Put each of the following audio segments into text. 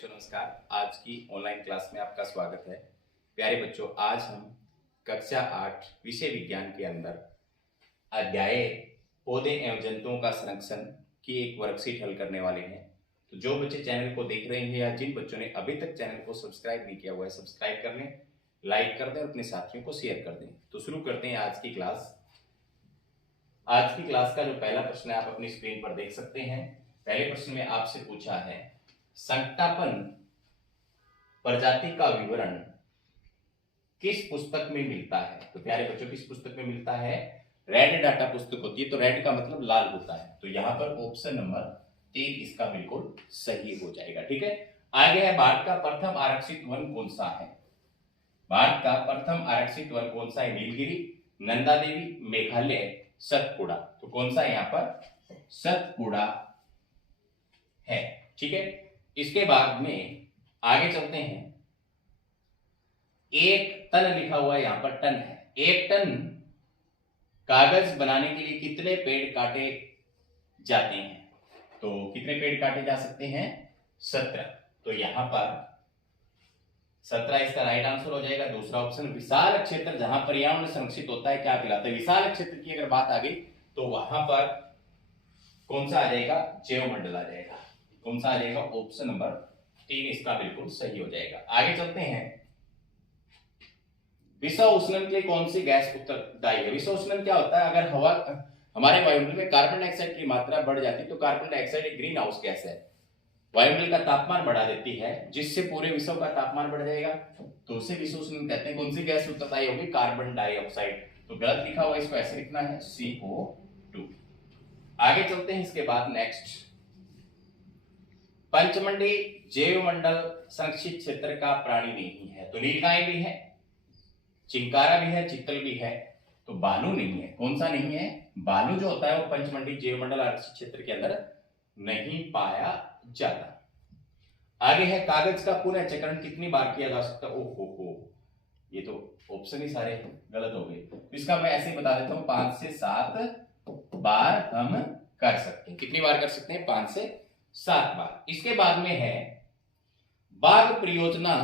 नमस्कार। आज की ऑनलाइन क्लास में आपका स्वागत है। प्यारे बच्चों, आज हम कक्षा 8 विषय विज्ञान के अंदर अध्याय पौधे एवं जंतुओं का संरक्षण की एक वर्कशीट हल करने वाले हैं। तो जो बच्चे चैनल को देख रहे हैं या जिन बच्चों ने अभी तक चैनल को सब्सक्राइब नहीं किया हुआ है, सब्सक्राइब कर लें, लाइक कर दें और अपने साथियों को शेयर कर दें। तो शुरू करते हैं आज की क्लास। आज की क्लास का जो पहला प्रश्न है आप अपनी स्क्रीन पर देख सकते हैं। पहले प्रश्न में आपसे पूछा है, संकटापन प्रजाति का विवरण किस पुस्तक में मिलता है। तो प्यारे बच्चों, किस पुस्तक में मिलता है? रेड डाटा पुस्तक होती है। तो रेड का मतलब लाल होता है। तो यहां पर ऑप्शन नंबर 3 इसका बिल्कुल सही हो जाएगा। ठीक है, आगे है, भारत का प्रथम आरक्षित वन कौन सा है? भारत का प्रथम आरक्षित वन कौन सा है? नीलगिरी, नंदा देवी, मेघालय, सतपुड़ा। तो कौन सा यहाँ पर? सतपुड़ा है। ठीक है, इसके बाद में आगे चलते हैं। एक टन लिखा हुआ यहां पर टन है। एक टन कागज बनाने के लिए कितने पेड़ काटे जाते हैं? तो कितने पेड़ काटे जा सकते हैं? 17। तो यहां पर 17 इसका राइट आंसर हो जाएगा। दूसरा ऑप्शन, विशाल क्षेत्र जहां पर्यावरण संरक्षित होता है क्या कहलाता है? विशाल क्षेत्र की अगर बात आ गई तो वहां पर कौन सा आ जाएगा? जैव मंडल आ जाएगा। कौन सा आ जाएगा? ऑप्शन नंबर 3 इसका बिल्कुल सही हो जाएगा। आगे चलते हैं। विश्व उष्णन के कौन सी गैस उत्तरदायी है? विश्व उष्णन क्या होता है? अगर हवा हमारे वायुमंडल में कार्बन डाइऑक्साइड की मात्रा बढ़ जाती है तो कार्बन डाइऑक्साइड एक ग्रीन हाउस गैस है, वायुमंडल का तापमान बढ़ा देती है, जिससे पूरे विश्व का तापमान बढ़ जाएगा। तो उसे विश्व उष्णन कहते हैं। कौन सी गैस उत्तरदायी होगी? Carbon dioxide. तो गलत लिखा हुआ, इसको ऐसे लिखना है, CO2। आगे चलते हैं। इसके बाद नेक्स्ट, पंचमंडी जैव मंडल संरक्षित क्षेत्र का प्राणी नहीं है। तो नीलगाय भी है, चिंकारा भी है, चित्तल भी है, तो बालू नहीं है। कौन सा नहीं है? बालू जो होता है वो पंचमंडी जैव मंडल आरक्षित क्षेत्र के अंदर नहीं पाया जाता। आगे है, कागज का पुनः चक्रण कितनी बार किया जा सकता है? ओहो, ये तो ऑप्शन ही सारे गलत हो गए। तो इसका मैं ऐसे ही बता देता हूं, 5 से 7 बार हम कर सकते हैं। कितनी बार कर सकते हैं? 5 से 7 बार। इसके बाद में है, बाघ परियोजना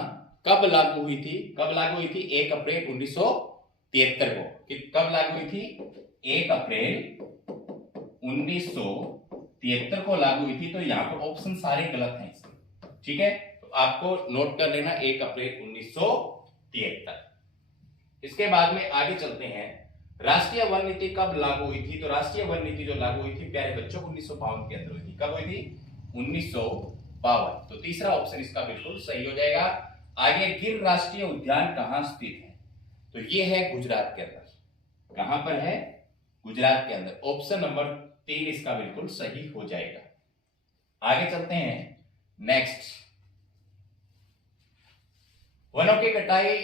कब लागू हुई थी? कब लागू हुई थी? 1 अप्रैल 1973 को। कब लागू हुई थी? 1 अप्रैल 1973 को लागू हुई थी। तो यहां पर ऑप्शन सारे गलत हैं इसके। ठीक है, तो आपको नोट कर लेना, 1 अप्रैल 1973। इसके बाद में आगे चलते हैं। राष्ट्रीय वन नीति कब लागू हुई थी? तो राष्ट्रीय वन नीति जो लागू हुई थी प्यारे बच्चों 1952 के अंदर हुई थी। कब हुई थी? 1952। तो तीसरा ऑप्शन इसका बिल्कुल सही हो जाएगा। आगे, गिर राष्ट्रीय उद्यान कहां स्थित है? तो ये है गुजरात के अंदर। कहां पर है? गुजरात के अंदर। ऑप्शन नंबर 3 इसका बिल्कुल सही हो जाएगा। आगे चलते हैं। नेक्स्ट, वनों की कटाई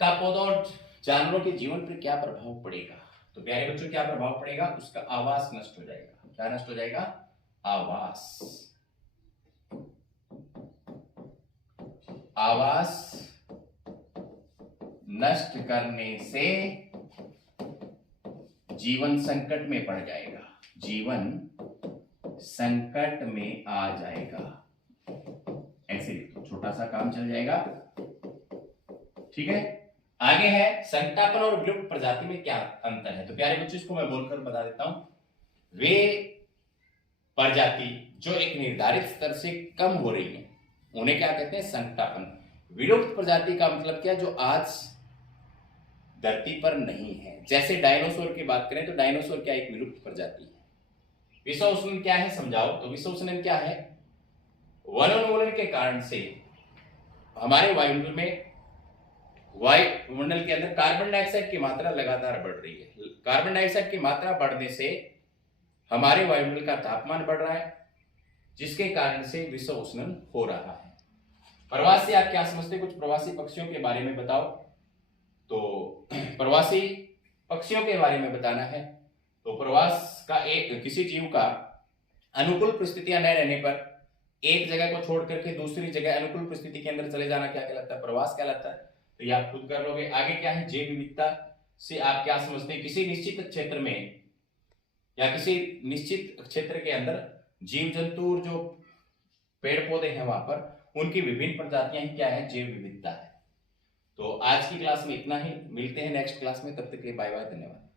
का पौधों और जानवरों के जीवन पर क्या प्रभाव पड़ेगा? तो प्यारे बच्चों, क्या प्रभाव पड़ेगा? उसका आवास नष्ट हो जाएगा। क्या नष्ट हो जाएगा? आवास। आवास नष्ट करने से जीवन संकट में पड़ जाएगा। जीवन संकट में आ जाएगा। ऐसे लिखो, छोटा सा काम चल जाएगा। ठीक है, आगे है, संकटापन और विलुप्त प्रजाति में क्या अंतर है? तो प्यारे बच्चों, इसको मैं बोलकर बता देता हूं। वे प्रजाति जो एक निर्धारित स्तर से कम हो रही है उन्हें क्या कहते हैं? संकटापन। विलुप्त प्रजाति का मतलब क्या? जो आज धरती पर नहीं है। जैसे डायनासोर की बात करें तो डायनासोर क्या एक विलुप्त प्रजाति है। विश्व उष्णन क्या है समझाओ? तो विश्व उष्णन क्या है? वनोन्मूलन के कारण से हमारे वायुमंडल में, वायुमंडल के अंदर कार्बन डाइऑक्साइड की मात्रा लगातार बढ़ रही है। कार्बन डाइऑक्साइड की मात्रा बढ़ने से हमारे वायुमंडल का तापमान बढ़ रहा है, जिसके कारण से विश्व उष्णन हो रहा है। प्रवास से आप क्या समझते हैं? कुछ प्रवासी पक्षियों के बारे में बताओ। तो प्रवासी पक्षियों के बारे में बताना है तो प्रवास का एक, किसी जीव का अनुकूल परिस्थितियां न रहने पर एक जगह को छोड़ करके दूसरी जगह अनुकूल परिस्थिति के अंदर चले जाना क्या कहलाता है? प्रवास कहलाता है। तो ये आप खुद कर लोगे। आगे क्या है? जैव विविधता से आप क्या समझते हैं? किसी निश्चित क्षेत्र में या किसी निश्चित क्षेत्र के अंदर जीव जंतु जो पेड़ पौधे हैं वहां पर उनकी विभिन्न प्रजातियां ही क्या है, जैव विविधता है। तो आज की क्लास में इतना ही, मिलते हैं नेक्स्ट क्लास में, तब तक के लिए बाय बाय, धन्यवाद।